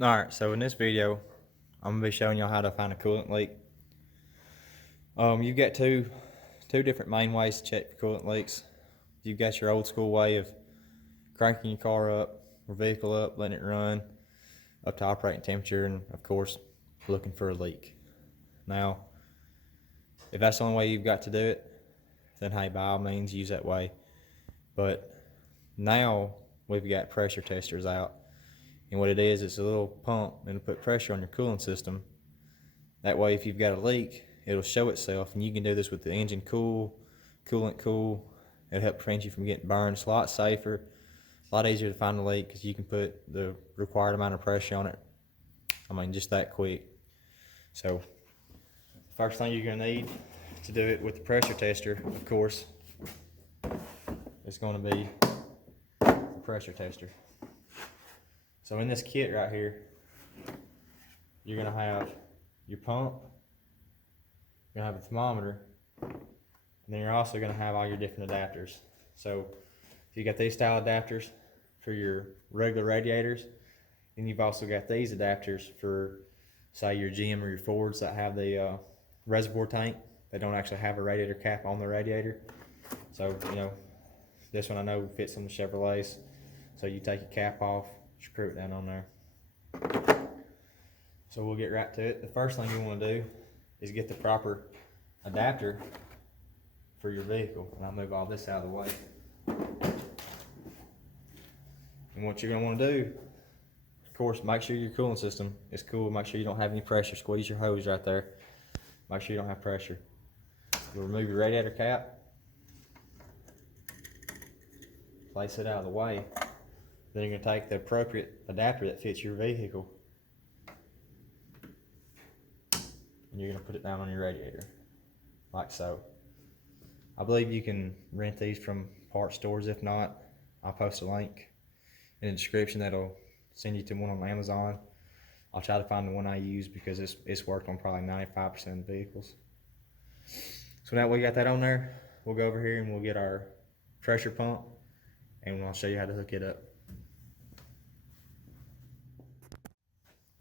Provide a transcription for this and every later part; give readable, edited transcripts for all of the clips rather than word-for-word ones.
Alright, so in this video, I'm going to be showing y'all how to find a coolant leak. You've got two different main ways to check for coolant leaks. You've got your old school way of cranking your car up, or vehicle up, letting it run up to operating temperature, and of course, looking for a leak. Now, if that's the only way you've got to do it, then hey, by all means, use that way. But now, we've got pressure testers out. And what it is, it's a little pump and it'll put pressure on your cooling system. That way, if you've got a leak, it'll show itself, and you can do this with the engine cool, coolant cool. It'll help prevent you from getting burned. It's a lot safer, a lot easier to find a leak because you can put the required amount of pressure on it. I mean, just that quick. So, the first thing you're gonna need to do it with the pressure tester, of course, is gonna be the pressure tester. So in this kit right here, you're gonna have your pump, you're gonna have a thermometer, and then you're also gonna have all your different adapters. So if you got these style adapters for your regular radiators, then you've also got these adapters for, say, your GM or your Fords that have the reservoir tank. They don't actually have a radiator cap on the radiator. So, you know, this one I know fits on the Chevrolets. So you take your cap off, screw it down on there. So we'll get right to it. The first thing you want to do is get the proper adapter for your vehicle. And I'll move all this out of the way. And what you're going to want to do, of course, make sure your cooling system is cool. Make sure you don't have any pressure. Squeeze your hose right there. Make sure you don't have pressure. You'll remove your radiator cap. Place it out of the way. Then you're going to take the appropriate adapter that fits your vehicle, and you're going to put it down on your radiator, like so. I believe you can rent these from parts stores. If not, I'll post a link in the description that'll send you to one on Amazon. I'll try to find the one I use because it's worked on probably 95% of the vehicles. So now we got that on there, we'll go over here and we'll get our pressure pump, and I'll show you how to hook it up.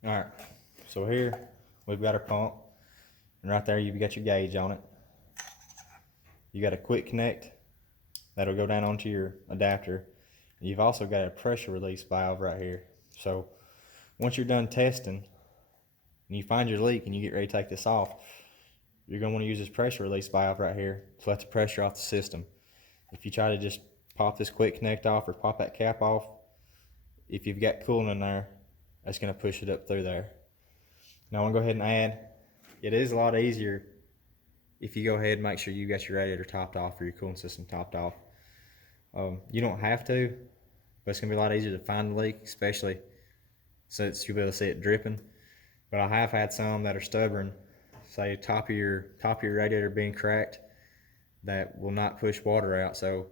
Alright, so here we've got our pump, and right there you've got your gauge on it. You got a quick connect that'll go down onto your adapter, and you've also got a pressure release valve right here. So once you're done testing and you find your leak and you get ready to take this off, you're going to want to use this pressure release valve right here to let the pressure off the system. If you try to just pop this quick connect off or pop that cap off, if you've got coolant in there, that's going to push it up through there. Now I want to go ahead and add, it is a lot easier if you go ahead and make sure you got your radiator topped off or your cooling system topped off. You don't have to, but it's going to be a lot easier to find the leak, especially since you'll be able to see it dripping. But I have had some that are stubborn, say top of your radiator being cracked, that will not push water out. So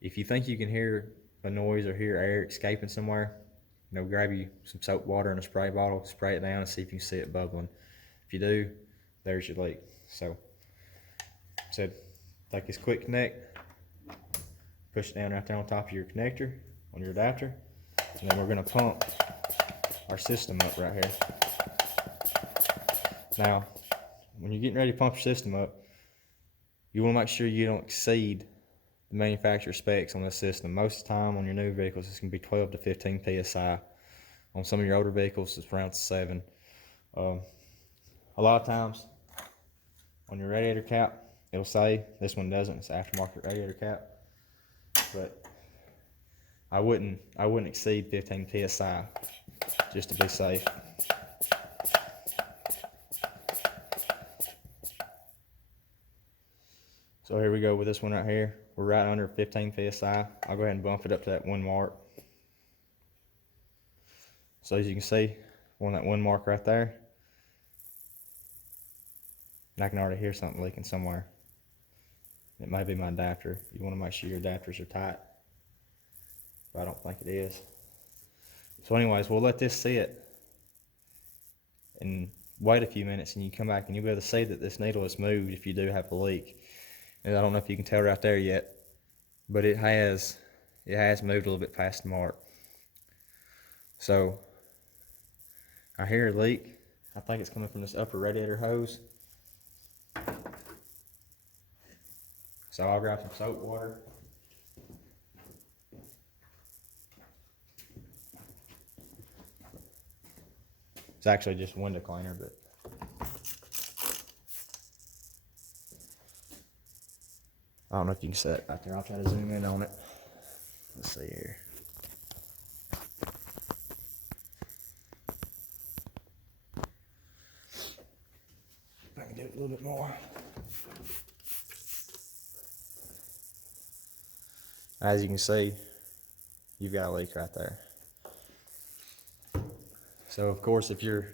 if you think you can hear a noise or hear air escaping somewhere, you know, grab you some soap water in a spray bottle, spray it down and see if you can see it bubbling. If you do, there's your leak. So, take this quick connect, push it down right there on top of your connector, on your adapter, and then we're gonna pump our system up right here. Now, when you're getting ready to pump your system up, you wanna make sure you don't exceed the manufacturer specs on this system. Most of the time on your new vehicles, it's going to be 12 to 15 psi. On some of your older vehicles, it's around 7. A lot of times on your radiator cap, it'll say, this one doesn't, it's aftermarket radiator cap, but I wouldn't exceed 15 psi just to be safe. So here we go with this one right here. We're right under 15 psi. I'll go ahead and bump it up to that 1 mark. So as you can see, we're on that 1 mark right there. And I can already hear something leaking somewhere. It may be my adapter. You want to make sure your adapters are tight, but I don't think it is. So anyways, we'll let this sit and wait a few minutes, and you come back and you'll be able to see that this needle is moved if you do have a leak. And I don't know if you can tell right there yet, but it has moved a little bit past the mark. So I hear a leak. I think it's coming from this upper radiator hose. So I'll grab some soap water. It's actually just window cleaner, but I don't know if you can see it right there. I'll try to zoom in on it. Let's see here. If I can do it a little bit more. As you can see, you've got a leak right there. So of course, if your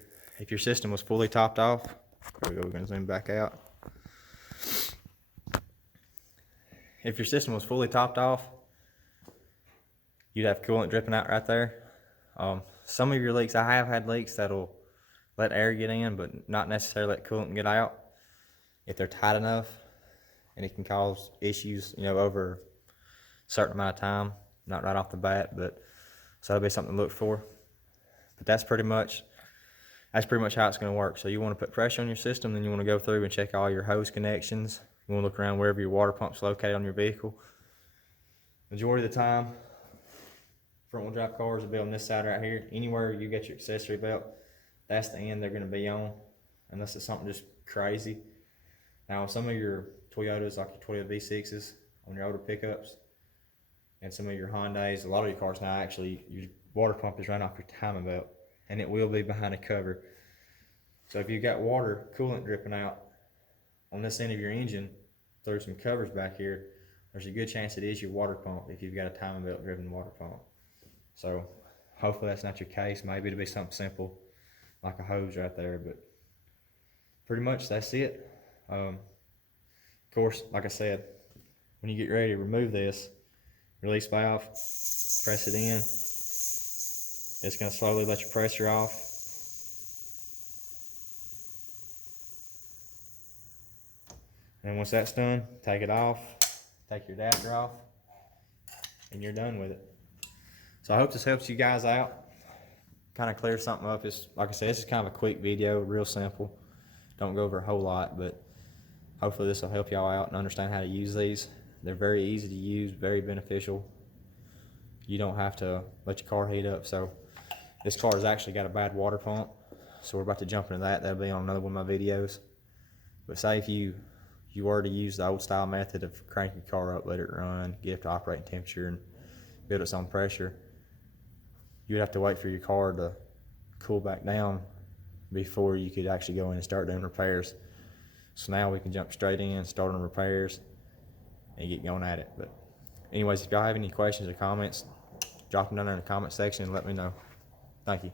system was fully topped off, there we go, we're gonna zoom back out. If your system was fully topped off, you'd have coolant dripping out right there. Some of your leaks, I have had leaks that'll let air get in, but not necessarily let coolant get out if they're tight enough, and it can cause issues, you know, over a certain amount of time, not right off the bat, but so that'll be something to look for. But that's pretty much how it's going to work. So you want to put pressure on your system, then you want to go through and check all your hose connections. You want to look around wherever your water pump's located on your vehicle. Majority of the time, front wheel drive cars will be on this side right here. Anywhere you get your accessory belt, that's the end they're going to be on, unless it's something just crazy. Now some of your Toyotas, like your Toyota V6s on your older pickups, and some of your Hondas, a lot of your cars now, actually your water pump is right off your timing belt, and it will be behind a cover. So if you've got water, coolant dripping out on this end of your engine through some covers back here, there's a good chance it is your water pump if you've got a timing belt driven water pump. So hopefully that's not your case. Maybe it'll be something simple like a hose right there, but pretty much that's it. Of course, like I said, when you get ready to remove this release valve, press it in. It's going to slowly let your pressure off. And once that's done, take it off, take your adapter off, and you're done with it. So I hope this helps you guys out, kind of clear something up. It's, like I said, this is kind of a quick video, real simple. Don't go over a whole lot, but hopefully this will help y'all out and understand how to use these. They're very easy to use, very beneficial. You don't have to let your car heat up. So this car has actually got a bad water pump, so we're about to jump into that. That'll be on another one of my videos. But say if you were to use the old style method of cranking your car up, let it run, get it to operating temperature and build its own pressure, you would have to wait for your car to cool back down before you could actually go in and start doing repairs. So now we can jump straight in, start on repairs, and get going at it. But anyways, if y'all have any questions or comments, drop them down there in the comment section and let me know. Thank you.